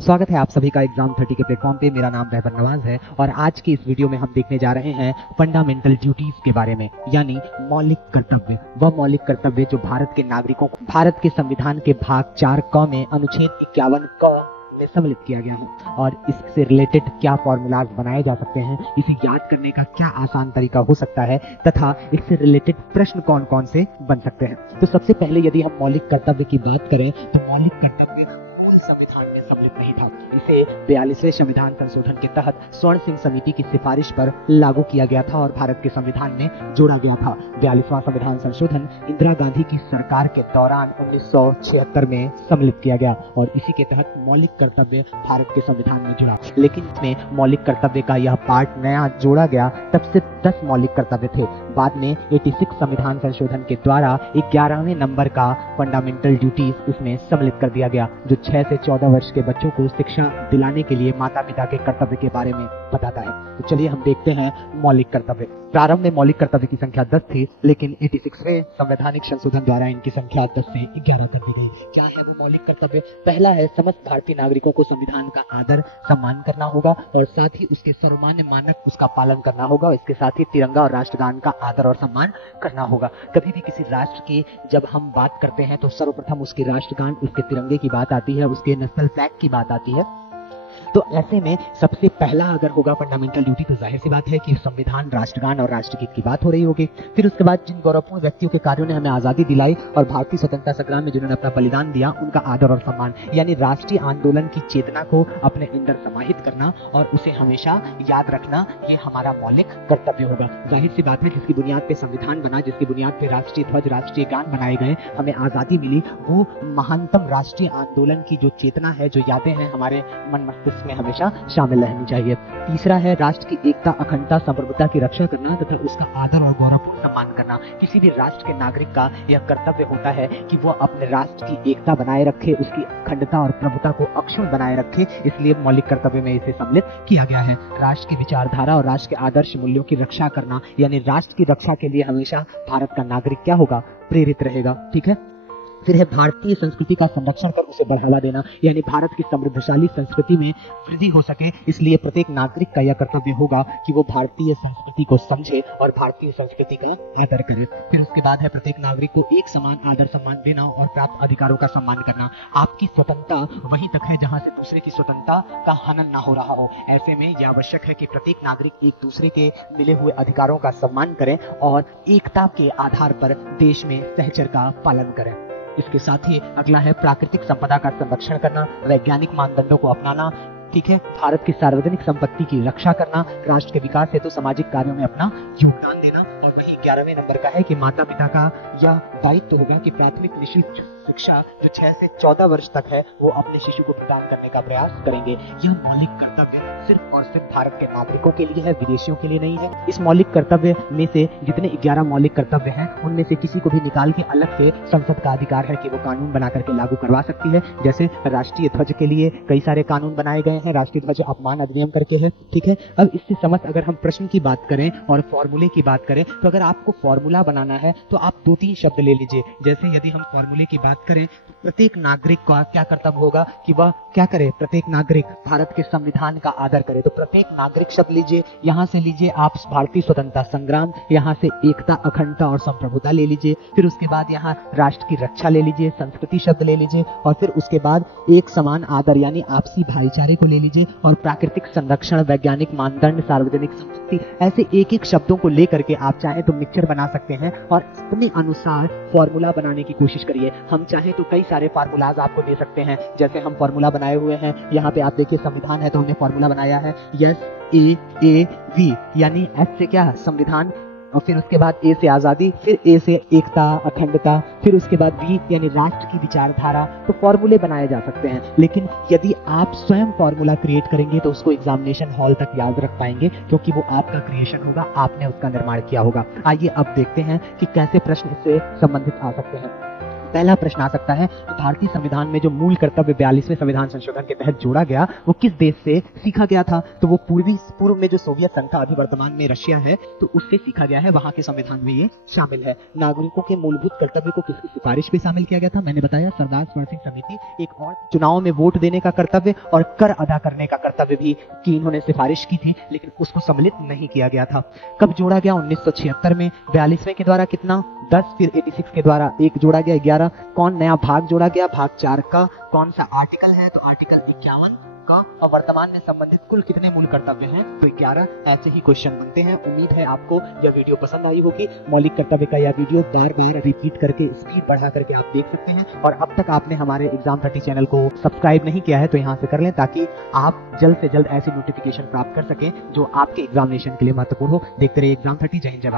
स्वागत है आप सभी का एग्जाम 30 के प्लेटफॉर्म पे। मेरा नाम रहबर नवाज है और आज की इस वीडियो में हम देखने जा रहे हैं फंडामेंटल ड्यूटीज के बारे में, यानी मौलिक कर्तव्य। वह मौलिक कर्तव्य जो भारत के नागरिकों को भारत के संविधान के भाग 4 क में अनुच्छेद 51 क में सम्मिलित किया गया है। और इससे रिलेटेड क्या फॉर्मूलाज बनाए जा सकते हैं, इसे याद करने का क्या आसान तरीका हो सकता है, तथा इससे रिलेटेड प्रश्न कौन कौन से बन सकते हैं। तो सबसे पहले यदि हम मौलिक कर्तव्य की बात करें तो मौलिक कर्तव्य मूल संविधान में सम्मिलित नहीं था। इसे 42वें संविधान संशोधन के तहत स्वर्ण सिंह समिति की सिफारिश पर लागू किया गया था और भारत के संविधान में जोड़ा गया था। 42वां संविधान संशोधन इंदिरा गांधी की सरकार के दौरान 1976 में सम्मिलित किया गया और इसी के तहत मौलिक कर्तव्य भारत के संविधान में जुड़ा। लेकिन इसमें मौलिक कर्तव्य का यह पार्ट नया जोड़ा गया, तब से 10 मौलिक कर्तव्य थे। बाद में 86 संविधान संशोधन के द्वारा 11वें नंबर का फंडामेंटल ड्यूटीज इसमें सम्मिलित कर दिया गया, जो 6 से 14 वर्ष के बच्चों को शिक्षा दिलाने के लिए माता पिता के कर्तव्य के बारे में बताता है। तो चलिए हम देखते हैं मौलिक कर्तव्य। प्रारंभ में मौलिक कर्तव्य की संख्या 10 थी, लेकिन 86वें संवैधानिक संशोधन द्वारा इनकी संख्या 10 से 11 कर दी गई। क्या है वो मौलिक कर्तव्य? पहला है, समस्त भारतीय नागरिकों को संविधान का आदर सम्मान करना होगा और साथ ही उसके सर्वमान्य मानक उसका पालन करना होगा। इसके साथ ही तिरंगा और राष्ट्रगान का आदर और सम्मान करना होगा। कभी भी किसी राष्ट्र की जब हम बात करते हैं तो सर्वप्रथम उसके राष्ट्रगान, उसके तिरंगे की बात आती है, उसके नेशनल फ्लैग की बात आती है। तो ऐसे में सबसे पहला अगर होगा फंडामेंटल ड्यूटी, तो जाहिर सी बात है कि संविधान, राष्ट्रगान और राष्ट्रगीत की बात हो रही होगी। फिर उसके बाद जिन गौरवपूर्ण व्यक्तियों के कार्यों ने हमें आजादी दिलाई और भारतीय स्वतंत्रता संग्राम में जिन्होंने अपना बलिदान दिया, उनका आदर और सम्मान, यानी राष्ट्रीय आंदोलन की चेतना को अपने अंदर समाहित करना और उसे हमेशा याद रखना, ये हमारा मौलिक कर्तव्य होगा। जाहिर सी बात है, जिसकी बुनियाद पे संविधान बना, जिसकी बुनियाद पे राष्ट्रीय ध्वज, राष्ट्रीय गान बनाए गए, हमें आजादी मिली, वो महानतम राष्ट्रीय आंदोलन की जो चेतना है, जो यादें हैं, हमारे मन मस्तिष्क में हमेशा शामिल रहनी चाहिए। तीसरा है राष्ट्र की एकता, अखंडता, संप्रभुता की रक्षा करना तथा उसका आदर और गौरवपूर्ण सम्मान करना। किसी भी राष्ट्र के नागरिक का यह कर्तव्य होता है कि वो अपने राष्ट्र की एकता बनाए रखे, उसकी अखंडता और प्रभुता को अक्षुण्ण बनाए रखे। इसलिए मौलिक कर्तव्य में इसे सम्मिलित किया गया है। राष्ट्र की विचारधारा और राष्ट्र के आदर्श मूल्यों की रक्षा करना, यानी राष्ट्र की रक्षा के लिए हमेशा भारत का नागरिक क्या होगा? प्रेरित रहेगा। ठीक है। फिर है भारतीय संस्कृति का संरक्षण कर उसे बढ़ावा देना, यानी भारत की समृद्धशाली संस्कृति में वृद्धि हो सके, इसलिए प्रत्येक नागरिक का यह कर्तव्य होगा कि वो भारतीय संस्कृति को समझे और भारतीय संस्कृति का आदर करे। फिर उसके बाद है प्रत्येक नागरिक को एक समान आदर सम्मान देना और प्राप्त अधिकारों का सम्मान करना। आपकी स्वतंत्रता वहीं तक है जहां से दूसरे की स्वतंत्रता का हनन ना हो रहा हो। ऐसे में यह आवश्यक है कि प्रत्येक नागरिक एक दूसरे के मिले हुए अधिकारों का सम्मान करें और एकता के आधार पर देश में सहचर का पालन करें। इसके साथ ही अगला है प्राकृतिक संपदा का संरक्षण करना, वैज्ञानिक मानदंडों को अपनाना। ठीक है। भारत की सार्वजनिक संपत्ति की रक्षा करना, राष्ट्र के विकास हेतु सामाजिक कार्यों में अपना योगदान देना। और वहीं 11वें नंबर का है कि माता पिता का यह दायित्व होगा कि प्राथमिक निःशुल्क शिक्षा जो 6 से 14 वर्ष तक है, वो अपने शिशु को प्रदान करने का प्रयास करेंगे। यह मौलिक कर्तव्य सिर्फ और सिर्फ भारत के नागरिकों के लिए है, विदेशियों के लिए नहीं है। इस मौलिक कर्तव्य में से जितने 11 मौलिक कर्तव्य हैं, उनमें से किसी को भी निकाल के अलग से संसद का अधिकार है कि वो कानून बना करके लागू करवा सकती है। जैसे राष्ट्रीय ध्वज के लिए कई सारे कानून बनाए गए हैं, राष्ट्रीय ध्वज अपमान अधिनियम करके है। ठीक है। अब इससे समझ अगर हम प्रश्न की बात करें और फॉर्मूले की बात करें, तो अगर आपको फॉर्मूला बनाना है तो आप 2-3 शब्द ले लीजिए। जैसे यदि हम फॉर्मूले की बात करें तो प्रत्येक नागरिक का क्या कर्तव्य होगा कि वह क्या करे? प्रत्येक नागरिक भारत के संविधान का आदर करे। तो प्रत्येक नागरिक शब्द लीजिए, यहाँ से लीजिए आप भारतीय स्वतंत्रता संग्राम, यहाँ से एकता, अखंडता और संप्रभुता ले लीजिए। फिर उसके बाद यहाँ राष्ट्र की रक्षा ले लीजिए, संस्कृति शब्द ले लीजिए और फिर उसके बाद एक समान आदर यानी आपसी भाईचारे को ले लीजिए और प्राकृतिक संरक्षण, वैज्ञानिक मानदंड, सार्वजनिक संपत्ति, ऐसे एक-एक शब्दों को लेकर के आप चाहे तो मिक्सचर बना सकते हैं और अपने अनुसार फॉर्मूला बनाने की कोशिश करिए। हम चाहे तो कई सारे फार्मूलाज आपको दे सकते हैं, जैसे हम फॉर्मूला बनाए हुए हैं। यहाँ पे आप देखिए संविधान है तो हमने फॉर्मूला बनाया है SAAV, यानी S से क्या? संविधान, और फिर उसके बाद A से आजादी, फिर A से एकता, अखंडता, फिर उसके बाद V यानी राष्ट्र की विचारधारा। तो फॉर्मूले बनाए जा सकते हैं, लेकिन यदि आप स्वयं फॉर्मूला क्रिएट करेंगे तो उसको एग्जामिनेशन हॉल तक याद रख पाएंगे, क्योंकि वो आपका क्रिएशन होगा, आपने उसका निर्माण किया होगा। आइए अब देखते हैं कि कैसे प्रश्न इससे संबंधित आ सकते हैं। पहला प्रश्न आ सकता है, भारतीय संविधान में जो मूल कर्तव्य 42वें संविधान संशोधन के तहत जोड़ा गया वो किस देश से सीखा गया था? तो वो पूर्व में जो सोवियत संघ था, अभी वर्तमान में रशिया है, तो उससे सीखा गया है, वहां के संविधान में ये शामिल है। नागरिकों के मूलभूत कर्तव्य को किसकी सिफारिश पे शामिल किया गया था? मैंने बताया सरदार स्वर्ण सिंह समिति। एक और चुनाव में वोट देने का कर्तव्य और कर अदा करने का कर्तव्य भी की इन्होंने सिफारिश की थी, लेकिन उसको सम्मिलित नहीं किया गया था। कब जोड़ा गया? 1976 में। 42वें के द्वारा कितना? 10, फिर 86 के द्वारा 1 जोड़ा गया, 11। कौन नया भाग जोड़ा गया? भाग 4 का। कौन सा आर्टिकल है? तो आर्टिकल 51 का। और वर्तमान में संबंधित कुल कितने मूल कर्तव्य हैं? तो 11। ऐसे ही क्वेश्चन बनते हैं। उम्मीद है आपको यह वीडियो पसंद आई होगी। मौलिक कर्तव्य का यह वीडियो बार बार रिपीट करके, स्पीड बढ़ा करके आप देख सकते हैं। और अब तक आपने हमारे एग्जाम 30 चैनल को सब्सक्राइब नहीं किया है तो यहाँ से कर लें, ताकि आप जल्द से जल्द ऐसी नोटिफिकेशन प्राप्त कर सकें जो आपके एग्जामिनेशन के लिए महत्वपूर्ण हो। देखते रहिए एग्जाम 30। जय हिंद, जय भारत।